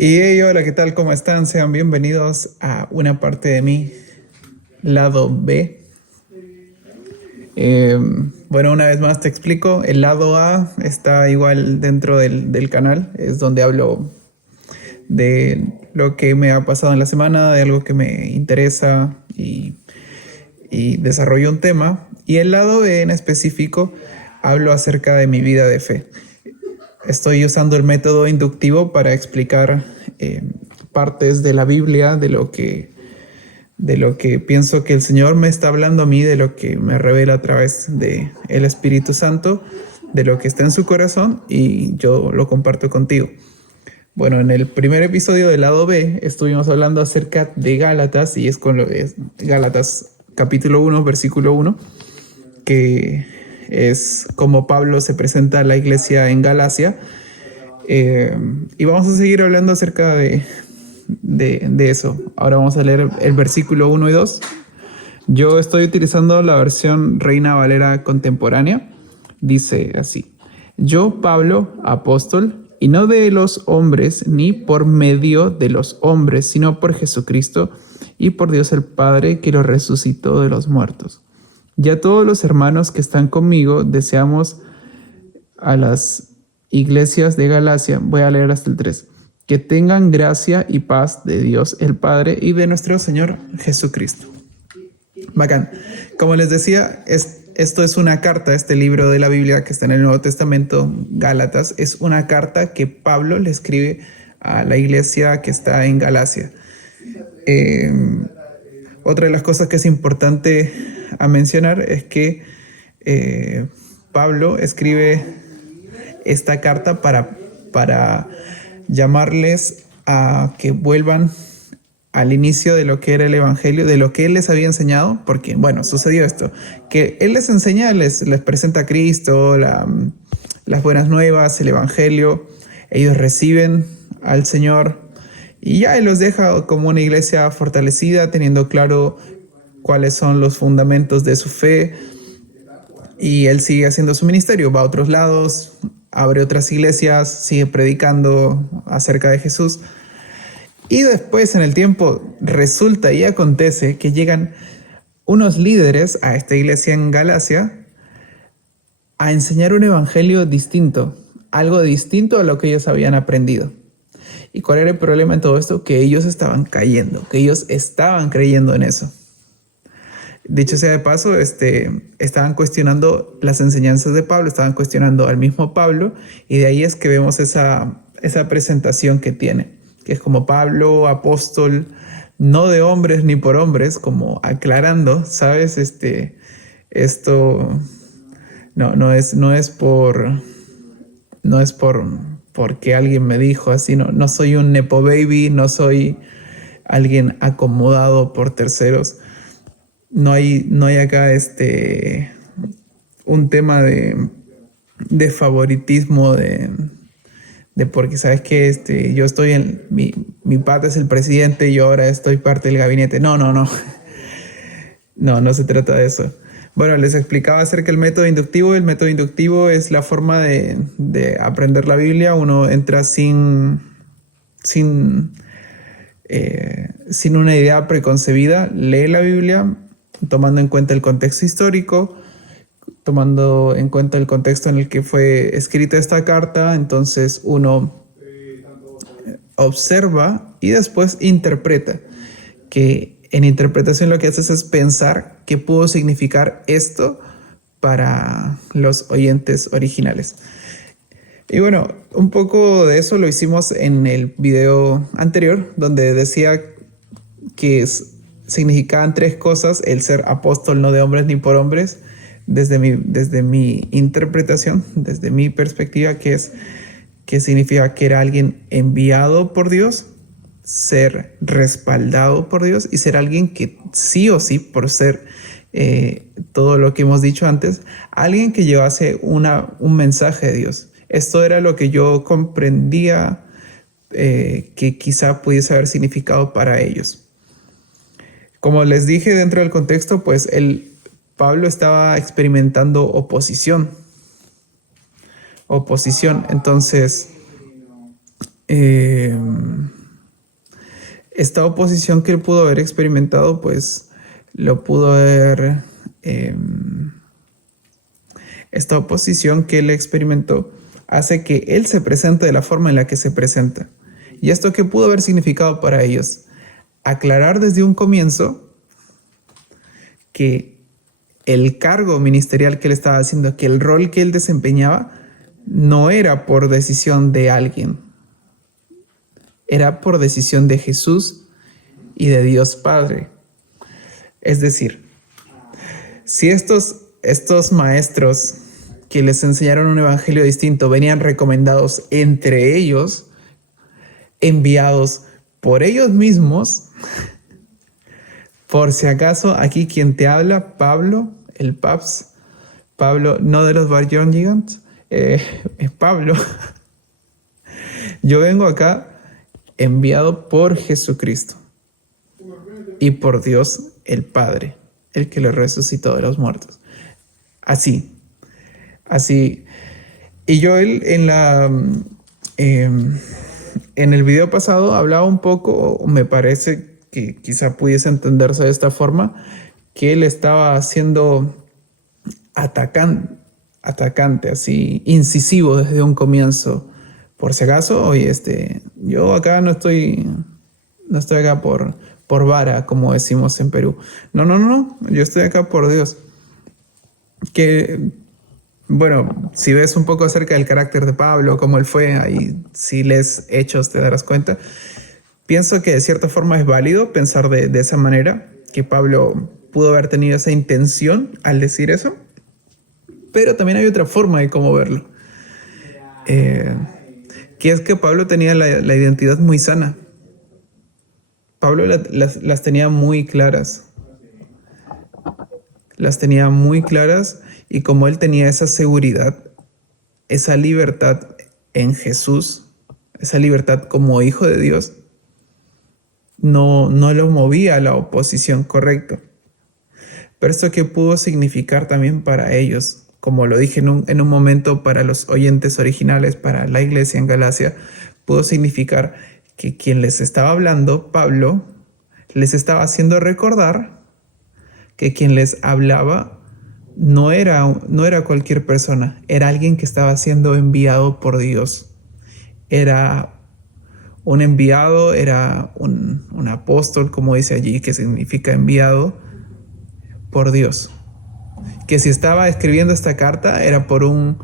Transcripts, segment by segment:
Y hey, hola, ¿qué tal? ¿Cómo están? Sean bienvenidos a una parte de mi lado B. Eh, bueno, una vez más te explico. El lado A está igual dentro del canal. Es donde hablo de lo que me ha pasado en la semana, de algo que me interesa y desarrollo un tema. Y el lado B en específico hablo acerca de mi vida de fe. Estoy usando el método inductivo para explicar partes de la Biblia, de lo que pienso que el Señor me está hablando a mí, de lo que me revela a través de el Espíritu Santo, de lo que está en su corazón y yo lo comparto contigo. Bueno, en el primer episodio del lado B estuvimos hablando acerca de Gálatas y es con lo de Gálatas capítulo 1, versículo 1, que es como Pablo se presenta a la iglesia en Galacia. Y vamos a seguir hablando acerca de eso. Ahora vamos a leer el versículo 1 y 2. Yo estoy utilizando la versión Reina Valera contemporánea. Dice así: Yo, Pablo, apóstol, y no de los hombres, ni por medio de los hombres, sino por Jesucristo y por Dios el Padre, que lo resucitó de los muertos. Ya todos los hermanos que están conmigo deseamos a las iglesias de Galacia, voy a leer hasta el 3, que tengan gracia y paz de Dios el Padre y de nuestro Señor Jesucristo. Bacán. Como les decía, esto es una carta, este libro de la Biblia que está en el Nuevo Testamento, Gálatas, es una carta que Pablo le escribe a la iglesia que está en Galacia. Eh, Otra de las cosas que es importante a mencionar es que Pablo escribe esta carta para llamarles a que vuelvan al inicio de lo que era el evangelio, de lo que él les había enseñado, porque, bueno, sucedió esto, que él les enseña, les presenta a Cristo, las buenas nuevas, el evangelio, ellos reciben al Señor y ya él los deja como una iglesia fortalecida, teniendo claro cuáles son los fundamentos de su fe, y él sigue haciendo su ministerio, va a otros lados, abre otras iglesias, sigue predicando acerca de Jesús. Y después en el tiempo resulta y acontece que llegan unos líderes a esta iglesia en Galacia a enseñar un evangelio distinto, algo distinto a lo que ellos habían aprendido. ¿Y cuál era el problema en todo esto? Que ellos estaban cayendo, que ellos estaban creyendo en eso. Dicho sea de paso, estaban cuestionando las enseñanzas de Pablo, estaban cuestionando al mismo Pablo, y de ahí es que vemos esa presentación que tiene, que es como Pablo, apóstol, no de hombres ni por hombres, como aclarando, ¿sabes? Esto no es porque alguien me dijo así, no soy un nepo baby, no soy alguien acomodado por terceros. No hay acá un tema de favoritismo, de porque sabes que yo estoy mi pata es el presidente y yo ahora estoy parte del gabinete. No. No se trata de eso. Bueno, les explicaba acerca del método inductivo. El método inductivo es la forma de aprender la Biblia. Uno entra sin una idea preconcebida, lee la Biblia tomando en cuenta el contexto histórico, tomando en cuenta el contexto en el que fue escrita esta carta. Entonces uno observa y después interpreta, que en interpretación lo que haces es pensar qué pudo significar esto para los oyentes originales. Y bueno, un poco de eso lo hicimos en el video anterior, donde decía que significaban tres cosas: el ser apóstol no de hombres ni por hombres, desde mi interpretación, desde mi perspectiva, que significa que era alguien enviado por Dios, ser respaldado por Dios y ser alguien que sí o sí, por ser todo lo que hemos dicho antes, alguien que llevase un mensaje de Dios. Esto era lo que yo comprendía que quizá pudiese haber significado para ellos. Como les dije, dentro del contexto, pues Pablo estaba experimentando oposición. Entonces, eh, esta oposición que él pudo haber experimentado, pues lo pudo haber... esta oposición que él experimentó hace que él se presente de la forma en la que se presenta. ¿Y esto qué pudo haber significado para ellos? Aclarar desde un comienzo que el cargo ministerial que él estaba haciendo, que el rol que él desempeñaba, no era por decisión de alguien, era por decisión de Jesús y de Dios Padre. Es decir, si estos maestros que les enseñaron un evangelio distinto venían recomendados entre ellos, enviados por ellos mismos, por si acaso aquí quien te habla, Pablo, el Paps, Pablo, no de los Bar-John Gigants, es Pablo. Yo vengo acá enviado por Jesucristo y por Dios el Padre, el que le resucitó de los muertos. Así. Y yo en el video pasado hablaba un poco, me parece que quizá pudiese entenderse de esta forma, que él estaba siendo atacante, así, incisivo desde un comienzo. Por si acaso, oye, yo acá no estoy acá por vara, como decimos en Perú. No, yo estoy acá por Dios. Que, bueno, si ves un poco acerca del carácter de Pablo, cómo él fue, ahí si lees Hechos te darás cuenta. Pienso que de cierta forma es válido pensar de esa manera, que Pablo pudo haber tenido esa intención al decir eso, pero también hay otra forma de cómo verlo. Que es que Pablo tenía la identidad muy sana. Pablo las tenía muy claras. Las tenía muy claras y como él tenía esa seguridad, esa libertad en Jesús, esa libertad como hijo de Dios, no lo movía a la oposición, correcto. Pero esto que pudo significar también para ellos, como lo dije en un momento para los oyentes originales, para la iglesia en Galacia, pudo significar que quien les estaba hablando, Pablo, les estaba haciendo recordar que quien les hablaba no era cualquier persona, era alguien que estaba siendo enviado por Dios. Era un enviado, era un apóstol, como dice allí, que significa enviado por Dios. Que si estaba escribiendo esta carta era por un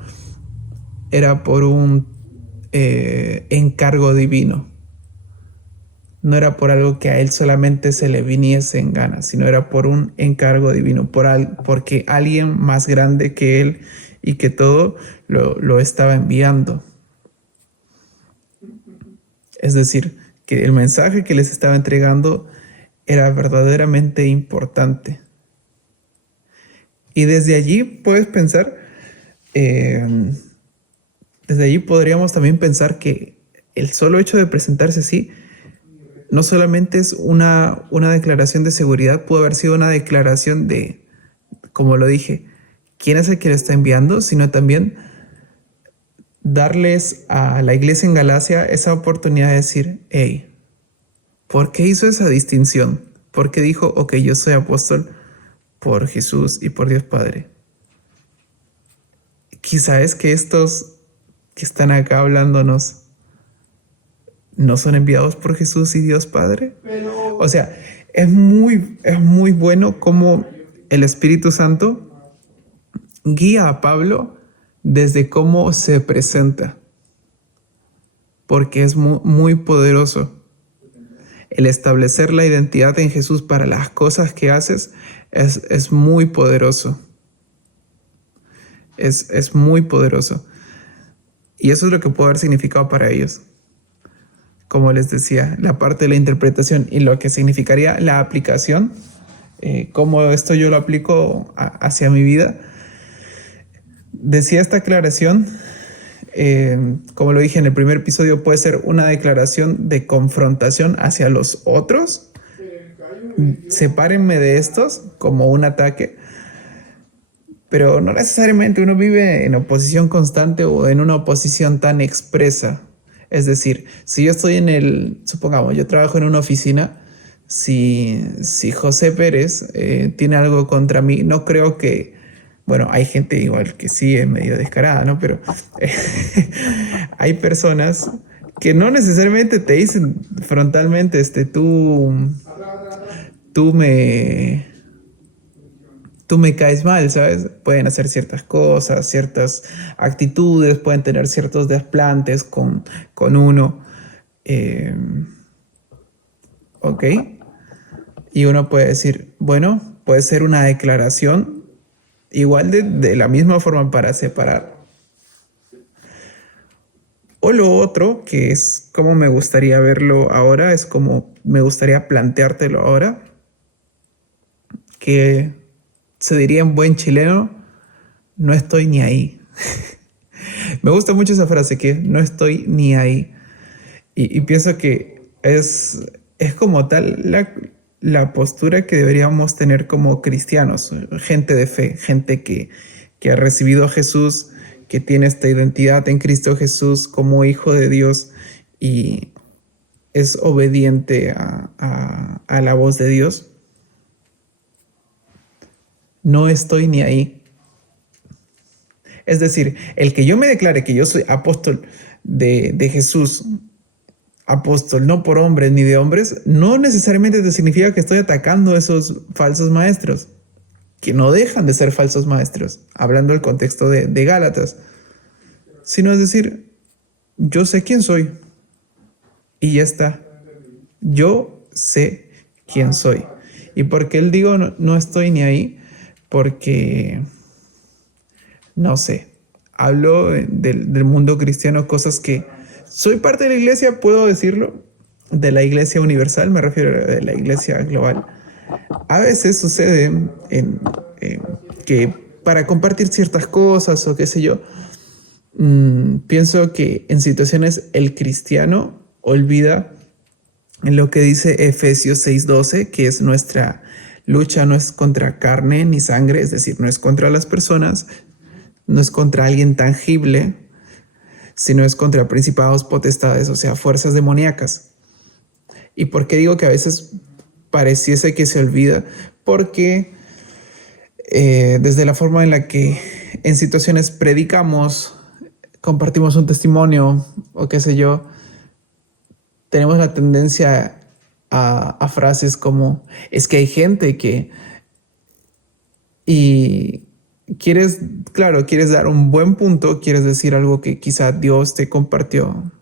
encargo divino. No era por algo que a él solamente se le viniese en gana, sino era por un encargo divino, porque alguien más grande que él y que todo lo estaba enviando. Es decir, que el mensaje que les estaba entregando era verdaderamente importante. Y desde allí puedes pensar, desde allí podríamos también pensar que el solo hecho de presentarse así no solamente es una declaración de seguridad, pudo haber sido una declaración de, como lo dije, quién es el que le está enviando, sino también darles a la iglesia en Galacia esa oportunidad de decir, hey, ¿por qué hizo esa distinción? ¿Por qué dijo, ok, yo soy apóstol por Jesús y por Dios Padre? Quizá es que estos que están acá hablándonos no son enviados por Jesús y Dios Padre. O sea, es muy bueno cómo el Espíritu Santo guía a Pablo desde cómo se presenta, porque es muy poderoso. El establecer la identidad en Jesús para las cosas que haces es muy poderoso. Es muy poderoso. Y eso es lo que puede haber significado para ellos. Como les decía, la parte de la interpretación y lo que significaría la aplicación, cómo esto yo lo aplico hacia mi vida. Decía esta aclaración, como lo dije en el primer episodio, puede ser una declaración de confrontación hacia los otros. Sepárenme de estos, como un ataque. Pero no necesariamente uno vive en oposición constante o en una oposición tan expresa. Es decir, si yo estoy supongamos, yo trabajo en una oficina, si José Pérez tiene algo contra mí, no creo que, bueno, hay gente igual que sí es medio descarada, ¿no? Pero hay personas que no necesariamente te dicen frontalmente, tú me, tú me caes mal, ¿sabes? Pueden hacer ciertas cosas, ciertas actitudes, pueden tener ciertos desplantes con uno. eh, ¿Ok? Y uno puede decir, bueno, puede ser una declaración igual de la misma forma para separar. O lo otro, que es como me gustaría verlo ahora, es como me gustaría planteártelo ahora, que se diría en buen chileno, no estoy ni ahí. Me gusta mucho esa frase, que no estoy ni ahí. Y pienso que es como tal la postura que deberíamos tener como cristianos, gente de fe, gente que ha recibido a Jesús, que tiene esta identidad en Cristo Jesús como hijo de Dios y es obediente a la voz de Dios. No estoy ni ahí. Es decir, el que yo me declare que yo soy apóstol de Jesús, apóstol no por hombres ni de hombres, no necesariamente te significa que estoy atacando a esos falsos maestros, que no dejan de ser falsos maestros, hablando del contexto de Gálatas, sino es decir, yo sé quién soy y ya está. Yo sé quién soy. ¿Y por qué él digo no estoy ni ahí? Porque, no sé, hablo del mundo cristiano, cosas que soy parte de la iglesia, puedo decirlo, de la iglesia universal, me refiero a de la iglesia global. A veces sucede en que para compartir ciertas cosas o qué sé yo, pienso que en situaciones el cristiano olvida en lo que dice Efesios 6:12, que es nuestra lucha no es contra carne ni sangre, es decir, no es contra las personas, no es contra alguien tangible, sino es contra principados, potestades, o sea, fuerzas demoníacas. ¿Y por qué digo que a veces pareciese que se olvida? Porque desde la forma en la que en situaciones predicamos, compartimos un testimonio o qué sé yo, tenemos la tendencia a frases como, es que hay gente que... Y quieres, claro, quieres dar un buen punto, quieres decir algo que quizá Dios te compartió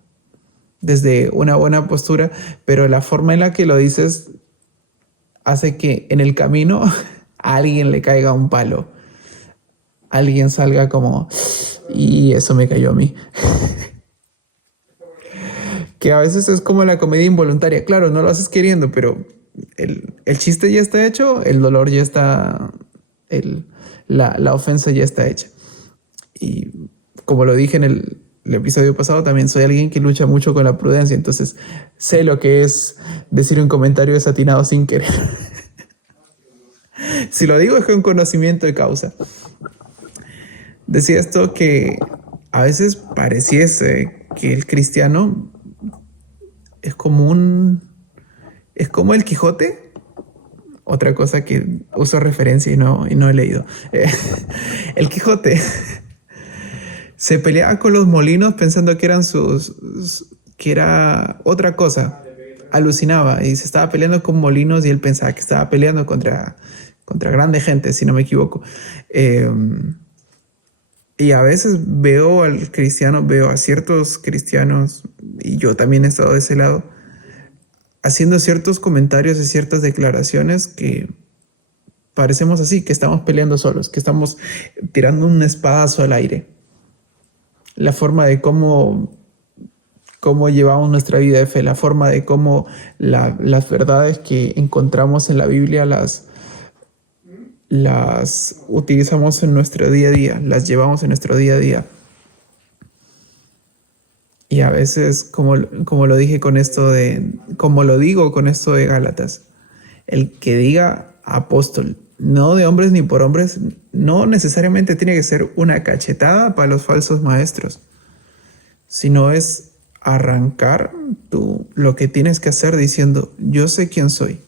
desde una buena postura, pero la forma en la que lo dices hace que en el camino a alguien le caiga un palo, alguien salga como, y eso me cayó a mí. Que a veces es como la comedia involuntaria. Claro, no lo haces queriendo, pero el chiste ya está hecho, el dolor ya está, la ofensa ya está hecha. Y como lo dije en el episodio pasado, también soy alguien que lucha mucho con la prudencia, entonces sé lo que es decir un comentario desatinado sin querer. Si lo digo es con conocimiento de causa. Decía esto que a veces pareciese que el cristiano es es como el Quijote, otra cosa que uso referencia y no he leído. El Quijote se peleaba con los molinos pensando que eran que era otra cosa. Alucinaba y se estaba peleando con molinos y él pensaba que estaba peleando contra grande gente, si no me equivoco. Y a veces veo veo a ciertos cristianos, y yo también he estado de ese lado, haciendo ciertos comentarios y ciertas declaraciones que parecemos así, que estamos peleando solos, que estamos tirando un espadazo al aire. La forma de cómo llevamos nuestra vida de fe, la forma de cómo las verdades que encontramos en la Biblia las utilizamos en nuestro día a día, las llevamos en nuestro día a día. Y a veces, como lo dije con como lo digo con esto de Gálatas, el que diga apóstol, no de hombres ni por hombres, no necesariamente tiene que ser una cachetada para los falsos maestros, sino es arrancar lo que tienes que hacer diciendo, yo sé quién soy.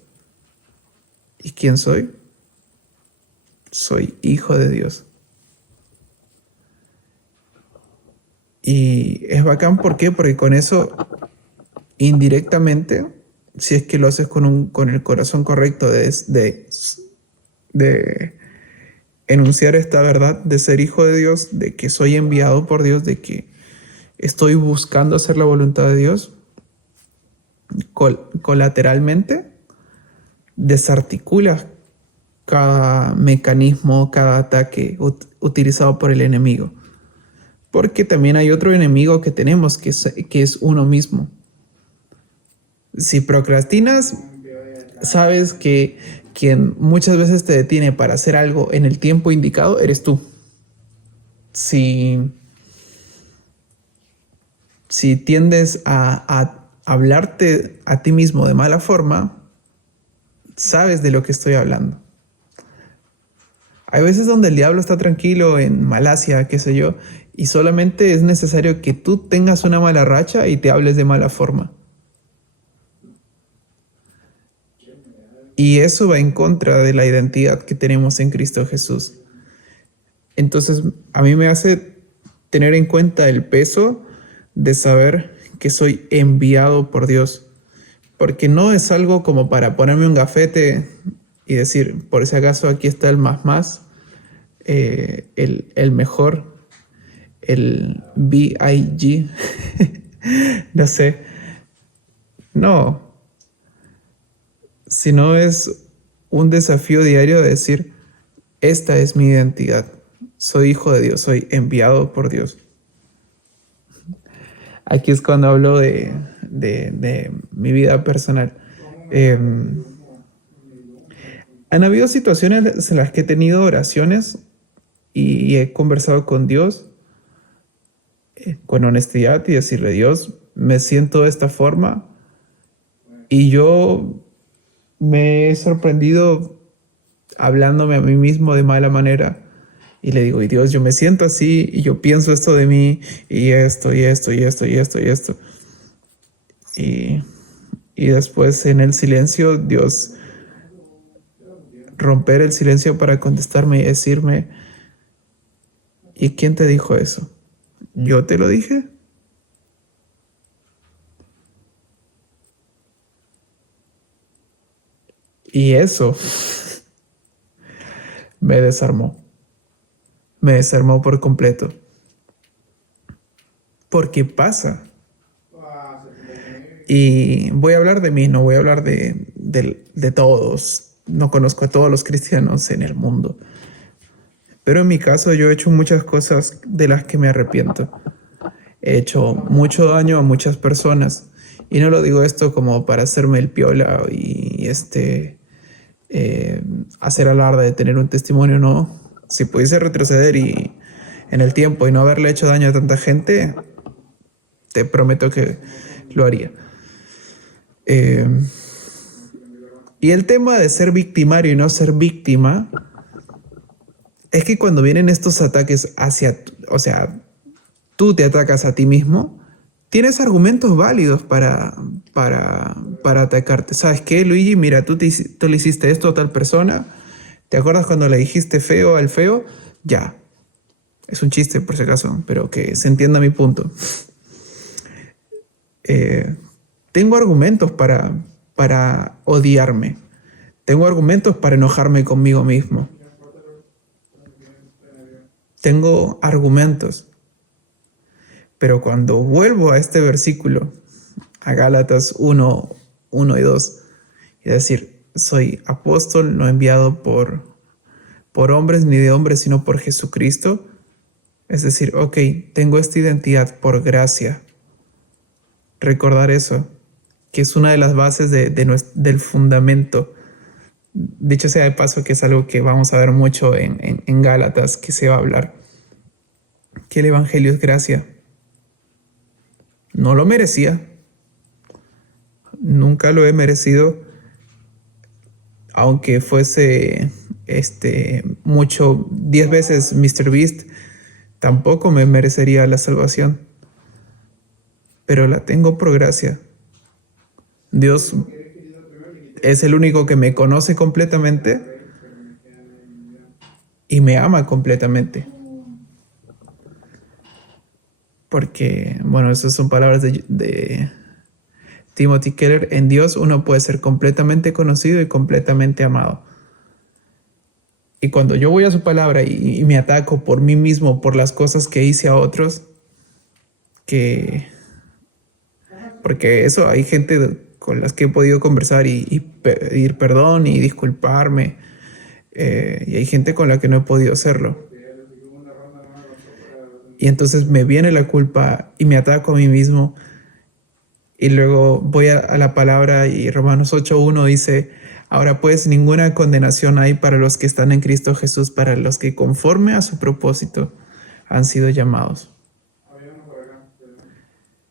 ¿Y quién soy? Soy hijo de Dios. Y es bacán, ¿por qué? Porque con eso, indirectamente, si es que lo haces con el corazón correcto de enunciar esta verdad de ser hijo de Dios, de que soy enviado por Dios, de que estoy buscando hacer la voluntad de Dios, colateralmente desarticulas cada mecanismo, cada ataque utilizado por el enemigo. Porque también hay otro enemigo que tenemos, que es uno mismo. Si procrastinas, sabes que quien muchas veces te detiene para hacer algo en el tiempo indicado eres tú. Si tiendes a hablarte a ti mismo de mala forma, sabes de lo que estoy hablando. Hay veces donde el diablo está tranquilo en Malasia, qué sé yo, y solamente es necesario que tú tengas una mala racha y te hables de mala forma. Y eso va en contra de la identidad que tenemos en Cristo Jesús. Entonces, a mí me hace tener en cuenta el peso de saber que soy enviado por Dios. Porque no es algo como para ponerme un gafete y decir, por si acaso aquí está el más, el mejor, el BIG, no sé. No, sino es un desafío diario de decir, esta es mi identidad. Soy hijo de Dios, soy enviado por Dios. Aquí es cuando hablo de mi vida personal. Han habido situaciones en las que he tenido oraciones y he conversado con Dios con honestidad y decirle, Dios, me siento de esta forma, y yo me he sorprendido hablándome a mí mismo de mala manera. Y le digo, y Dios, yo me siento así y yo pienso esto de mí y esto y esto y esto y esto y esto. Y después en el silencio, Dios romper el silencio para contestarme y decirme, ¿y quién te dijo eso? ¿Yo te lo dije? Y eso me desarmó. Me desarmó por completo. Porque pasa. Y voy a hablar de mí, no voy a hablar de todos. No conozco a todos los cristianos en el mundo. Pero en mi caso yo he hecho muchas cosas de las que me arrepiento. He hecho mucho daño a muchas personas. Y no lo digo esto como para hacerme el piola y hacer alarde de tener un testimonio, no. Si pudiese retroceder en el tiempo y no haberle hecho daño a tanta gente, te prometo que lo haría. Y el tema de ser victimario y no ser víctima es que cuando vienen estos ataques o sea, tú te atacas a ti mismo, tienes argumentos válidos para atacarte. ¿Sabes qué, Luigi? Mira, tú le hiciste esto a tal persona. ¿Te acuerdas cuando le dijiste feo al feo? Ya. Es un chiste, por si acaso, pero que se entienda mi punto. Tengo argumentos para odiarme. Tengo argumentos para enojarme conmigo mismo. Tengo argumentos. Pero cuando vuelvo a este versículo, a Gálatas 1, 1 y 2, y decir, soy apóstol, no enviado por hombres ni de hombres, sino por Jesucristo. Es decir, ok, tengo esta identidad por gracia. Recordar eso, que es una de las bases del fundamento. Dicho sea de paso, que es algo que vamos a ver mucho en Gálatas, que se va a hablar. Que el evangelio es gracia. No lo merecía. Nunca lo he merecido. Aunque fuese mucho, 10 veces Mr. Beast, tampoco me merecería la salvación. pero la tengo por gracia. Dios es el único que me conoce completamente y me ama completamente. Porque, bueno, esas son palabras de Timothy Keller. En Dios uno puede ser completamente conocido y completamente amado. Y cuando yo voy a su palabra y me ataco por mí mismo, por las cosas que hice a otros, porque eso hay gente con las que he podido conversar y pedir perdón y disculparme, y hay gente con la que no he podido hacerlo. Y entonces me viene la culpa y me ataco a mí mismo. Y luego voy a la palabra y Romanos 8:1 dice, ahora pues ninguna condenación hay para los que están en Cristo Jesús, para los que conforme a su propósito han sido llamados.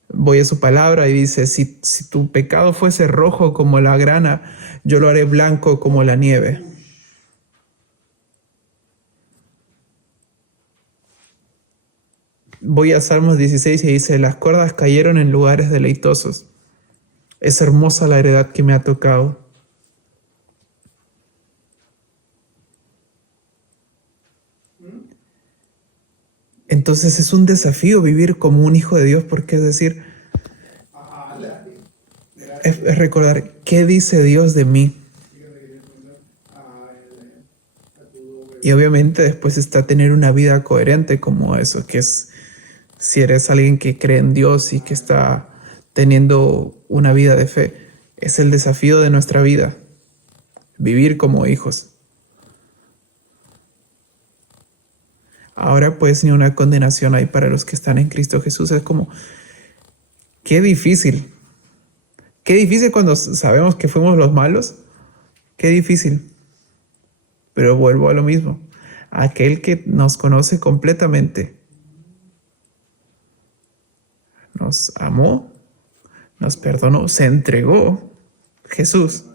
Voy a su palabra y dice, si tu pecado fuese rojo como la grana, yo lo haré blanco como la nieve. Voy a Salmos 16 y dice, las cuerdas cayeron en lugares deleitosos. Es hermosa la heredad que me ha tocado. Entonces es un desafío vivir como un hijo de Dios, porque es decir, es recordar qué dice Dios de mí. Y obviamente después está tener una vida coherente como eso, que es si eres alguien que cree en Dios y que está teniendo una vida de fe. Es el desafío de nuestra vida, vivir como hijos. Ahora pues ni una condenación hay para los que están en Cristo Jesús. Es como, qué difícil. Qué difícil cuando sabemos que fuimos los malos. Qué difícil. Pero vuelvo a lo mismo. Aquel que nos conoce completamente, nos amó, nos perdonó, se entregó. Jesús.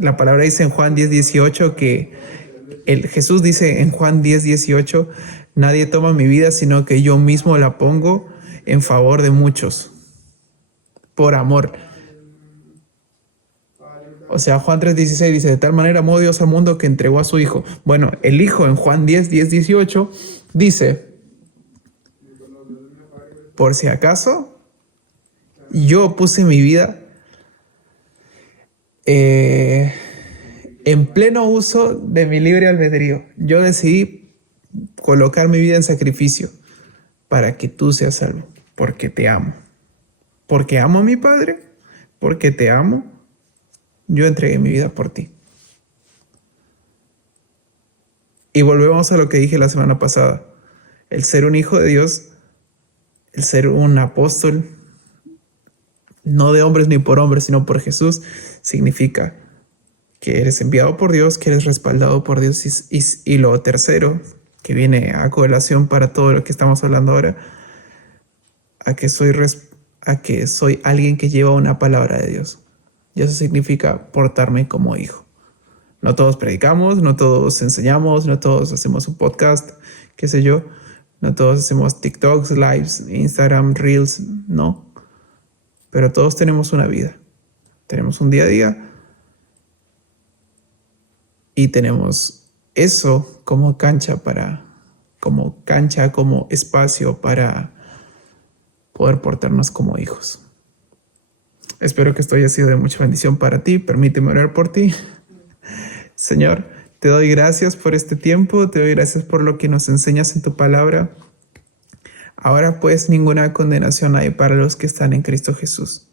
La palabra dice en Juan 10:18 que Jesús dice en Juan 10:18, nadie toma mi vida, sino que yo mismo la pongo en favor de muchos, por amor. O sea, Juan 3:16 dice, de tal manera amó Dios al mundo que entregó a su Hijo. Bueno, el Hijo en Juan 10:18 dice, por si acaso, yo puse mi vida en pleno uso de mi libre albedrío. Yo decidí colocar mi vida en sacrificio para que tú seas salvo, porque te amo. Porque amo a mi Padre, porque te amo, yo entregué mi vida por ti. Y volvemos a lo que dije la semana pasada. El ser un hijo de Dios, el ser un apóstol, no de hombres ni por hombres, sino por Jesús, significa que eres enviado por Dios, que eres respaldado por Dios. Y lo tercero, que viene a correlación para todo lo que estamos hablando ahora, a que soy alguien que lleva una palabra de Dios. Y eso significa portarme como hijo. No todos predicamos, no todos enseñamos, no todos hacemos un podcast, qué sé yo. No todos hacemos TikToks, lives, Instagram, Reels, no. Pero todos tenemos una vida. Tenemos un día a día. Y tenemos eso como cancha como espacio para poder portarnos como hijos. Espero que esto haya sido de mucha bendición para ti. Permíteme orar por ti. Señor, te doy gracias por este tiempo. Te doy gracias por lo que nos enseñas en tu palabra. Ahora pues ninguna condenación hay para los que están en Cristo Jesús.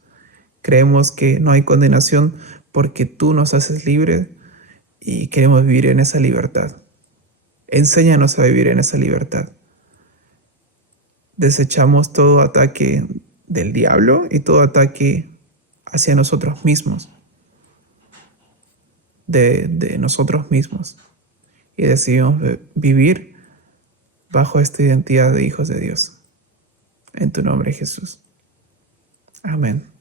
Creemos que no hay condenación porque tú nos haces libres y queremos vivir en esa libertad. Enséñanos a vivir en esa libertad. Desechamos todo ataque del diablo y todo ataque hacia nosotros mismos, de nosotros mismos, y decidimos vivir bajo esta identidad de hijos de Dios. En tu nombre, Jesús. Amén.